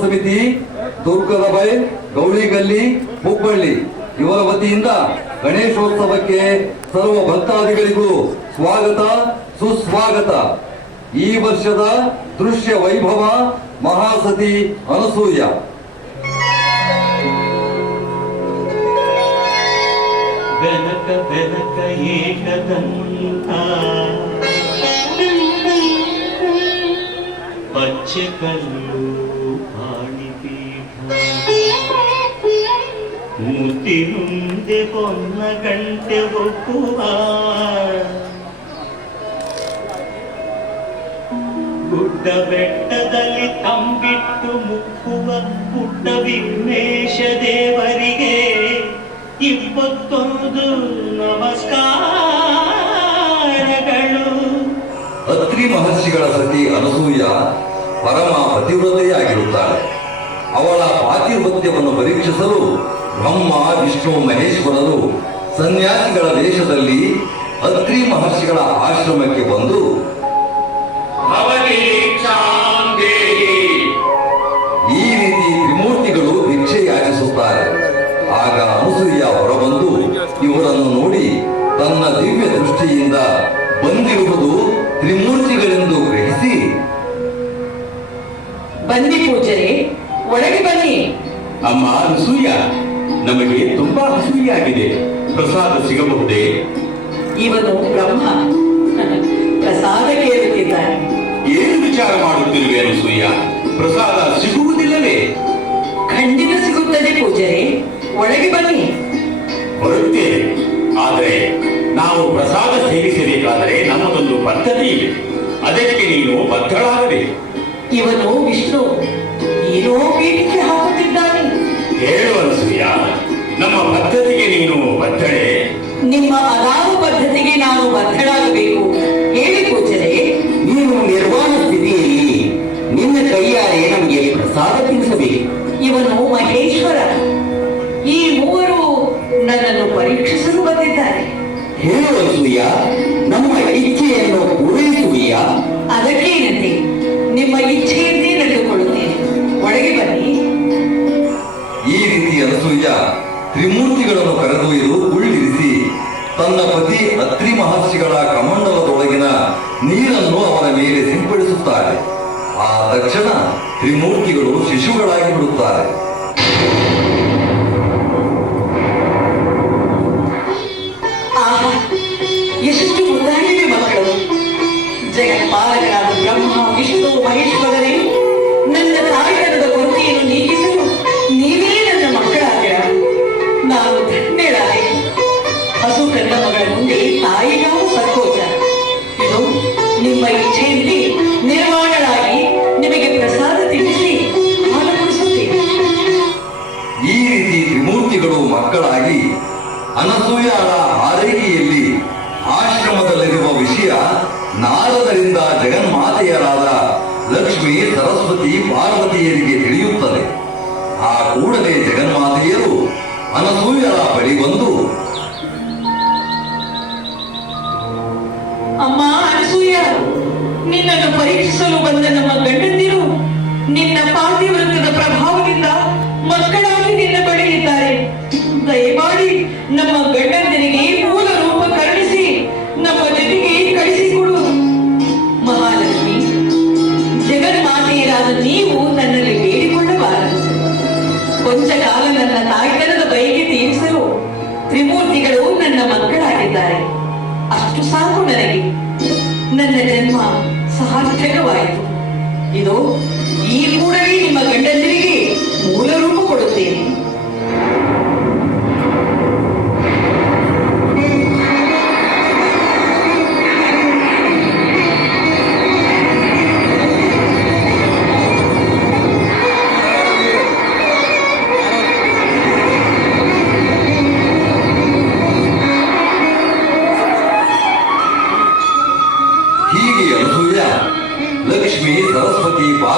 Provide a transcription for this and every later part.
ಸಮಿತಿ ದುರ್ಗದ ಬೈ ಗೌಳಿಗಲ್ಲಿ, ಹುಬ್ಬಳ್ಳಿ. ಇವರ ವತಿಯಿಂದ ಗಣೇಶೋತ್ಸವಕ್ಕೆ ಸರ್ವ ಭಕ್ತಾದಿಗಳಿಗೂ ಸ್ವಾಗತ, ಸುಸ್ವಾಗತ. ಈ ವರ್ಷದ ದೃಶ್ಯ ವೈಭವ ಮಹಾಸತಿ ಅನಸೂಯ. ಬೆನಕ ಏಕದಂತ. ಪಚ್ಚೆ ಪಾಣಿಪೀಠ ಮೂರ್ತಿ ಮುಂದೆ ಬೊನ್ನ ಗಂಟೆ ಒಪ್ಪುವ ಗುಡ್ಡ ಬೆಟ್ಟದಲ್ಲಿ ತಂಬಿಟ್ಟು ಮುಕ್ಕುವ ಪುಟ್ಟ ವಿಘ್ನೇಶ ದೇವರಿಗೆ ಇಪ್ಪತ್ತೊಂದು ನಮಸ್ಕಾರಗಳು. ಅತ್ರಿ ಮಹರ್ಷಿಗಳ ಸತಿ ಅನಸೂಯ ಪರಮ ಪತಿವ್ರತೆಯಾಗಿರುತ್ತಾಳೆ ಅವಳ ಪಾತಿವ್ರತ್ಯವನ್ನು ಪರೀಕ್ಷಿಸಲು ಬ್ರಹ್ಮ ವಿಷ್ಣು ಮಹೇಶ್ವರರು ಸನ್ಯಾಸಿಗಳ ದೇಶದಲ್ಲಿ ಅತ್ರಿ ಮಹರ್ಷಿಗಳ ಆಶ್ರಮಕ್ಕೆ ಬಂದು ಬನ್ನಿ ಪೂಜರೆ ಒಳಗೆ ಬನ್ನಿ. ಅಮ್ಮ ಅನಸೂಯ ನಮಗೆ ತುಂಬಾ ಅಸೂಯಾಗಿದೆ ಪ್ರಸಾದ ಸಿಗಬಹುದೇ? ಇವನು ಬ್ರಹ್ಮ. ಪ್ರಸಾದ ಕೇಳುತ್ತಿದ್ದಾನೆ. ಏನು ವಿಚಾರ ಮಾಡುತ್ತಿರುವೆ ಅನಸೂಯ ಪ್ರಸಾದ ಸಿಗುವುದಿಲ್ಲವೇ? ಖಂಡಿತ ಸಿಗುತ್ತದೆ ಪೂಜರೆ ಒಳಗೆ ಬನ್ನಿ. ಬರುತ್ತೇವೆ ಆದರೆ ನಾವು ಪ್ರಸಾದ ಸೇವಿಸಬೇಕಾದರೆ ನಮ್ಮದೊಂದು ಪದ್ಧತಿ ಇದೆ. ಅದಕ್ಕೆ ನೀನು ಬದ್ಧಳಾಗಬೇಕು. ಇವನು ವಿಷ್ಣು. ಏನೋ ಪೀಠಕ್ಕೆ ಹಾಕುತ್ತಿದ್ದಾನೆ. ಹೇಳು ಅನಸೂಯ. ನಮ್ಮ ಪದ್ಧತಿಗೆ ನೀನು ಬದ್ಧಳೆ. ನಿಮ್ಮ ಅದಾವ ಪದ್ಧತಿಗೆ ನಾನು ಬದ್ಧಳಾಗಬೇಕು. ಹೇಳಿ ಪೂಜರೆ ನೀನು ನಿರ್ವಾಣ ಸ್ಥಿತಿಯಲ್ಲಿ ನಿನ್ನ ಕೈಯಾರೆ ನಮಗೆ ಪ್ರಸಾದ ತಿನ್ನಿಸಬೇಕು ಇವನು ಮಹೇಶ್ವರ. ಈ ಮೂವರು ನನ್ನನ್ನು ಪರೀಕ್ಷಿಸಲು ಬಂದಿದ್ದಾರೆ. ಹೇಳು ಅಸೂಯ ಅನಸೂಯ ತ್ರಿಮೂರ್ತಿಗಳನ್ನು ಕರೆದೊಯ್ದು ಉಳ್ಳಿರಿಸಿ, ತನ್ನ ಪತಿ ಅತ್ರಿ ಮಹರ್ಷಿಗಳ ಕಮಂಡಲದೊಳಗಿನ ನೀರನ್ನು ಅವರ ಮೇಲೆ ಸಿಂಪಡಿಸುತ್ತಾರೆ. ಆ ತಕ್ಷಣ ತ್ರಿಮೂರ್ತಿಗಳು ಶಿಶುಗಳಾಗಿ ಬಿಡುತ್ತಾರೆ. ಎಷ್ಟು ಮಕ್ಕಳು. ಜಗತ್ಪಾಲಕರಾದ ಬ್ರಹ್ಮ, ವಿಷ್ಣು, ಮಹೇಶ್ವರರೇ. ತ್ರಿಮೂರ್ತಿಗಳು ಮಕ್ಕಳಾಗಿ ಅನಸೂಯಾಳ ಆರೈಕೆಯಲ್ಲಿ ಆಶ್ರಮದಲ್ಲಿರುವ ವಿಷಯ ನಾರದರಿಂದ ಜಗನ್ಮಾತೆಯರಾದ ಲಕ್ಷ್ಮಿ ಸರಸ್ವತಿ ಪಾರ್ವತಿಯರಿಗೆ ತಿಳಿಯುತ್ತದೆ. ಆ ಕೂಡಲೇ ಜಗನ್ಮಾತೆಯರು ಅನಸೂಯರ ಬಳಿ ಬಂದು ತ್ರಿಮೂರ್ತಿಗಳು ನನ್ನ ಮಕ್ಕಳಾಗಿದ್ದಾರೆ. ಅಷ್ಟು ಸಾಕು ನನಗೆ. ನನ್ನ ಜನ್ಮ ಸಹಾರ್ಥಕವಾಯಿತು ಇದು ಈ ಕೂಡಲೇ ನಿಮ್ಮ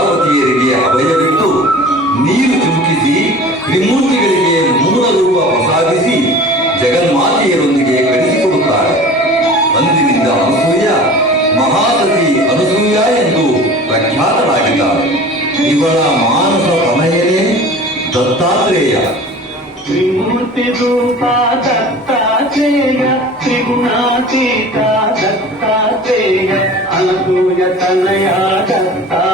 ಪಾರ್ವತಿಯರಿಗೆ ಅಭಯವಿಟ್ಟು ನೀರು ಚುಮುಕಿಸಿ ತ್ರಿಮೂರ್ತಿಗಳಿಗೆ ಮೂಲ ರೂಪ ಪ್ರಸಾದಿಸಿ ಜಗನ್ಮಾತೆಯರೊಂದಿಗೆ ಕಳಿಸಿಕೊಡುತ್ತಾರೆ. ಅಂದಿನಿಂದ ಅನಸೂಯ, ಮಹಾಸತಿ ಅನಸೂಯ ಎಂದು ಪ್ರಖ್ಯಾತರಾಗಿದ್ದಾರೆ ಇವಳ ಮಾನಸ ತನಯನೇ ದತ್ತಾತ್ರೇಯ. ತ್ರಿಮೂರ್ತಿ ರೂಪ ದತ್ತಾತ್ರೇಯ, ತ್ರಿಗುಣಾತೀತ ದತ್ತಾತ್ರೇಯ, ಅನಸೂಯ ತನಯ ದತ್ತಾತ್ರೇಯ.